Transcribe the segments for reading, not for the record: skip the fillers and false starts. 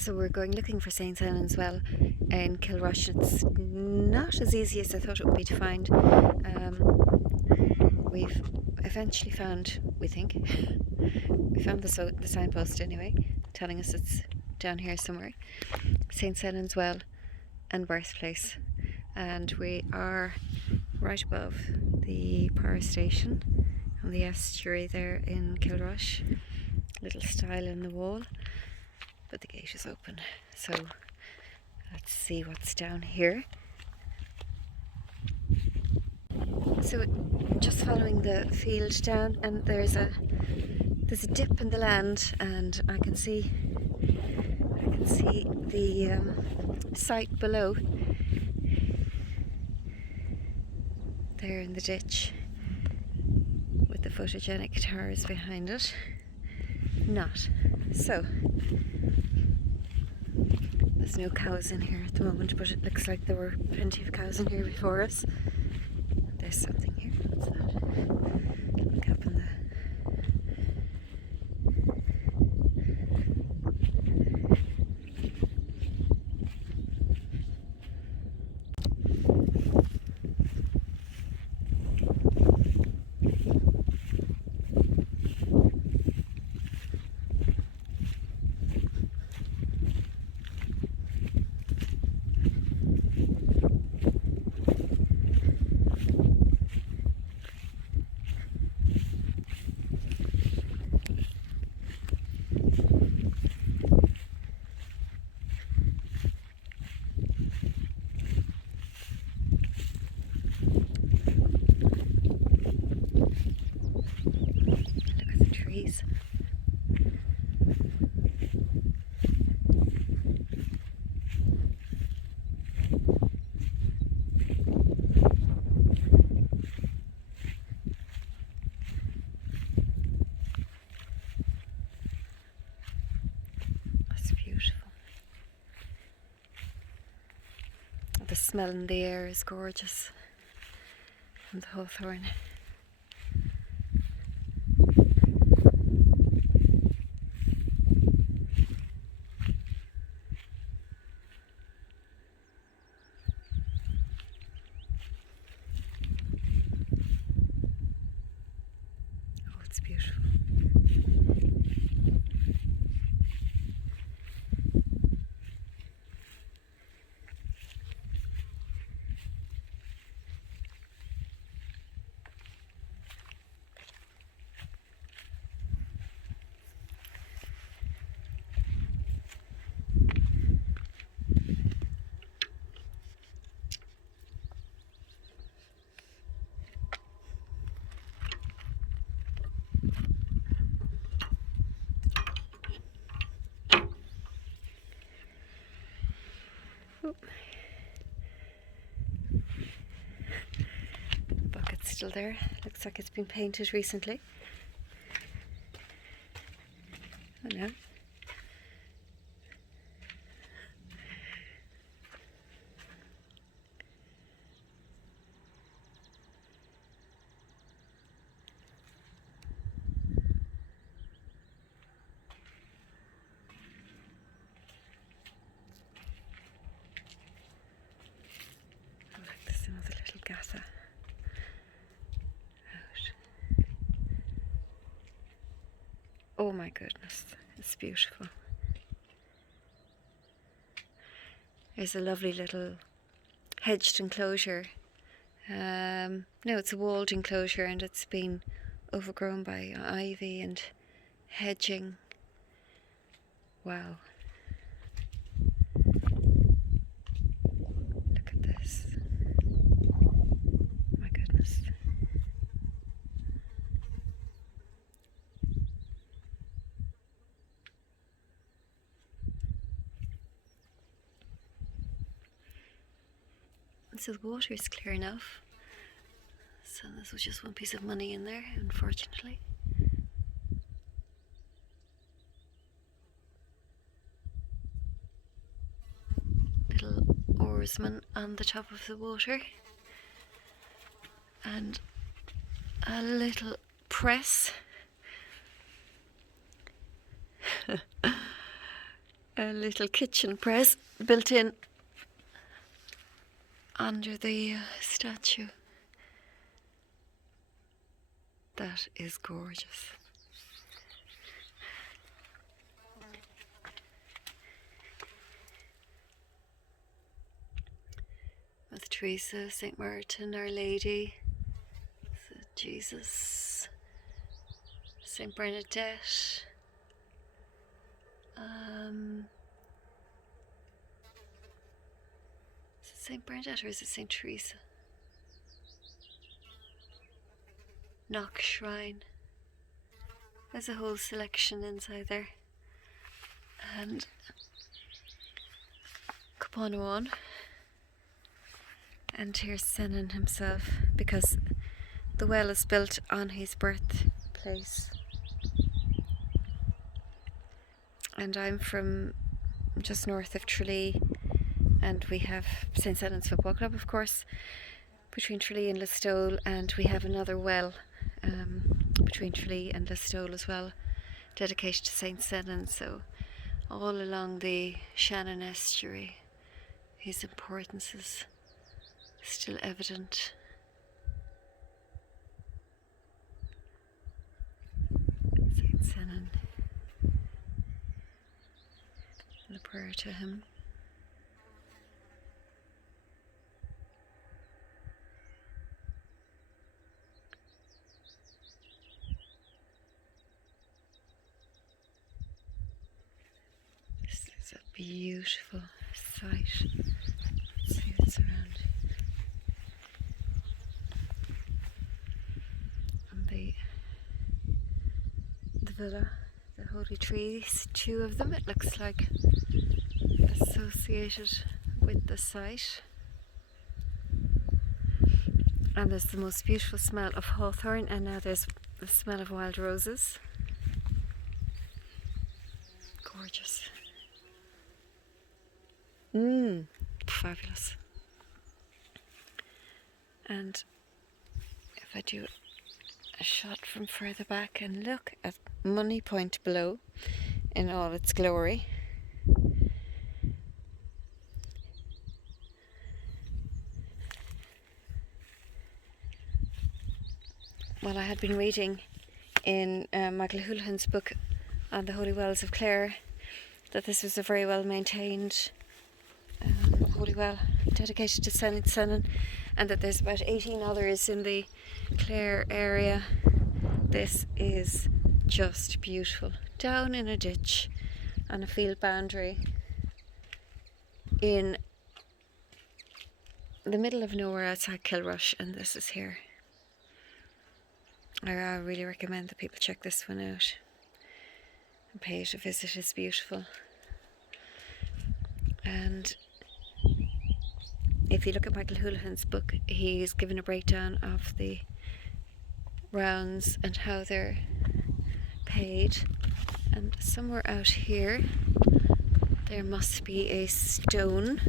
So we're going looking for St Senans well in Kilrush. It's not as easy as I thought it would be to find. We've eventually found, we think, we found the signpost anyway, telling us it's down here somewhere. St Senans well and birthplace. And we are right above the power station on the estuary there in Kilrush. Little stile in the wall, but the gate is open, so let's see what's down here. So just following the field down, and there's a dip in the land, and I can see the site below there in the ditch with the photogenic towers behind it. Not so. There's no cows in here at the moment, but it looks like there were plenty of cows in here before us. There's something here. What's that? Look up in the... trees. That's beautiful. The smell in the air is gorgeous. And the hawthorn. It's beautiful. The bucket's still there. Looks like it's been painted recently. Oh no. Another little gata out. Oh my goodness, it's beautiful. There's a lovely little hedged enclosure. No, it's a walled enclosure, and it's been overgrown by ivy and hedging. Wow. Look at this. My goodness. So the water is clear enough. So this was just one piece of money in there, unfortunately. Little oarsman on the top of the water. And a little press. a little kitchen press built in under the statue. That is gorgeous. With Teresa, St Martin, Our Lady, Jesus, St Bernadette. Is it St Bernadette or is it St Teresa? Knock Shrine. There's a whole selection inside there. And Capon. And here's Senan himself, because the well is built on his birthplace. And I'm from just north of Tralee, and we have St Senans Football Club, of course, between Tralee and Listowel, and we have another well between Tralee and Listowel as well, dedicated to St Senans. So all along the Shanon Estuary, his importance is still evident. St Senan, and a prayer to him. This is a beautiful sight. Let's see what's around. And the villa, the holy trees, 2 of them, it looks like, associated with the site. And there's the most beautiful smell of hawthorn, and now there's the smell of wild roses. Gorgeous. Fabulous. And if I do a shot from further back and look at Moneypoint below in all its glory. Well, I had been reading in Michael Houlihan's book on the Holy Wells of Clare that this was a very well maintained holy well dedicated to St Senan, and that there's about 18 others in the Clare area. This is just beautiful. Down in a ditch on a field boundary in the middle of nowhere outside Kilrush, and this is here. I really recommend that people check this one out and pay it a visit. It's beautiful. And if you look at Michael Houlihan's book, he's given a breakdown of the rounds and how they're paid. And somewhere out here there must be a stone.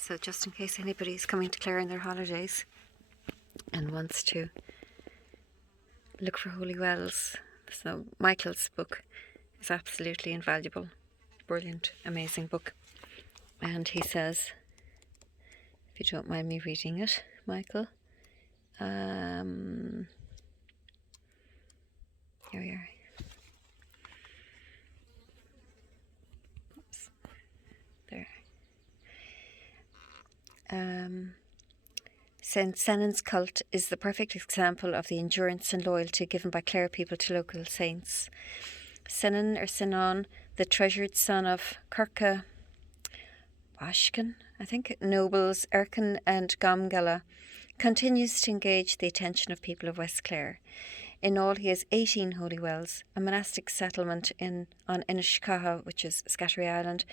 So just in case anybody's coming to Clare in their holidays and wants to look for holy wells, so Michael's book is absolutely invaluable. Brilliant, amazing book. And he says, if you don't mind me reading it, Michael, here we are. Oops. There. St Senans cult is the perfect example of the endurance and loyalty given by Clare people to local saints. Senan or Senan, the treasured son of Kirka Washkin, I think, nobles Erkin and Gamgala, continues to engage the attention of people of West Clare. In all, he has 18 holy wells, a monastic settlement on Inishkaha, which is Scattery Island,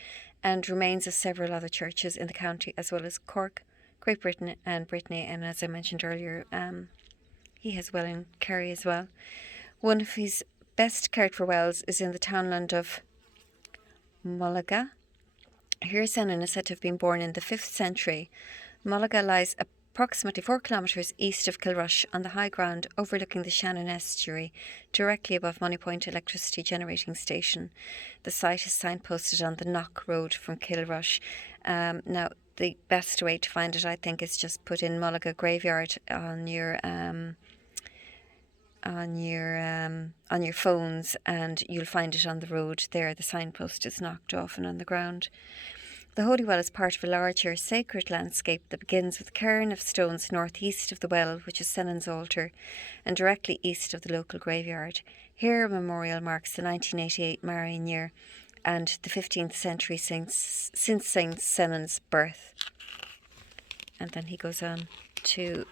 and remains of several other churches in the county, as well as Cork, Great Britain and Brittany. And as I mentioned earlier, he has well in Kerry as well. One of his best cared for wells is in the townland of Molougha. Here Senan is said to have been born in the 5th century. Molougha lies approximately 4 kilometres east of Kilrush on the high ground overlooking the Shanon Estuary, directly above Moneypoint electricity generating station. The site is signposted on the Knock Road from Kilrush. Now, the best way to find it, I think, is just put in Moylougha Graveyard on your phones, and you'll find it on the road there. The signpost is knocked off and on the ground. The holy well is part of a larger sacred landscape that begins with a cairn of stones northeast of the well, which is Senan's altar, and directly east of the local graveyard. Here a memorial marks the 1988 Marian year and the 15th century since St Senans' birth. And then he goes on to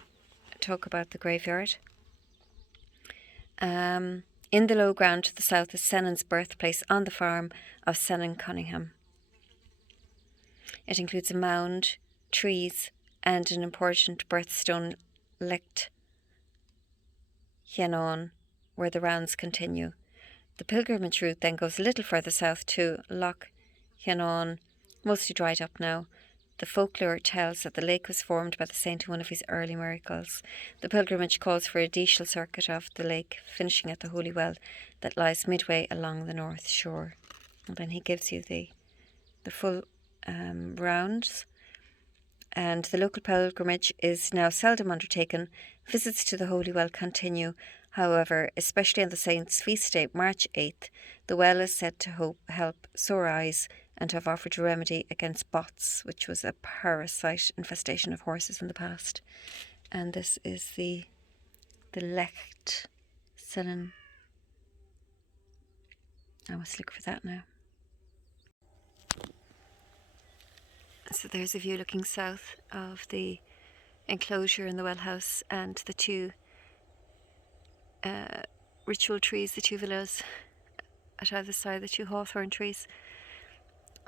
talk about the graveyard. In the low ground to the south is Senan's birthplace on the farm of Senan Cunningham. It includes a mound, trees, and an important birthstone, Laghtsenan, where the rounds continue. The pilgrimage route then goes a little further south to Laghtsenan, mostly dried up now. The folklore tells that the lake was formed by the saint in one of his early miracles. The pilgrimage calls for a diesel circuit of the lake, finishing at the holy well that lies midway along the north shore. And then he gives you the full rounds. And the local pilgrimage is now seldom undertaken. Visits to the holy well continue. However, especially on the saint's feast day, March 8th, the well is said to help sore eyes and to have offered a remedy against bots, which was a parasite infestation of horses in the past. And this is the Laghtsenan. I must look for that now. So there's a view looking south of the enclosure in the well house and the two ritual trees, the two villas at either side, the two hawthorn trees,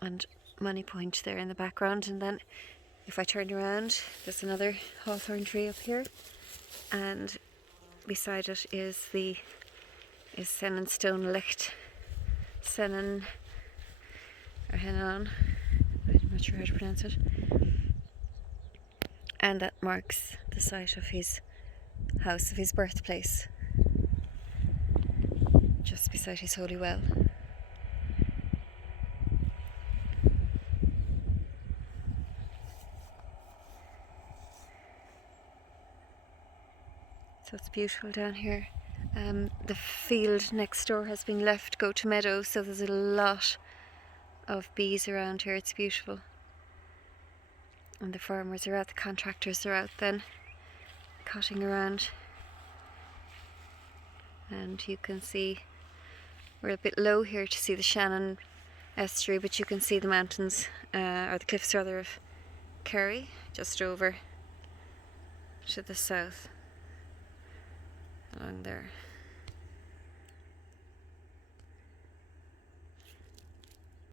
and Moneypoint there in the background. And then if I turn around, there's another hawthorn tree up here, and beside it is Senan stone Laghtsenan or Henan. I'm not sure how to pronounce it. And that marks the site of his house, of his birthplace, just beside his holy well. So it's beautiful down here. The field next door has been left go to meadow, so there's a lot of bees around here. It's beautiful. And the farmers are out, the contractors are out then cutting around. And you can see we're a bit low here to see the Shanon Estuary, but you can see the mountains, or the cliffs rather, of Kerry just over to the south along there.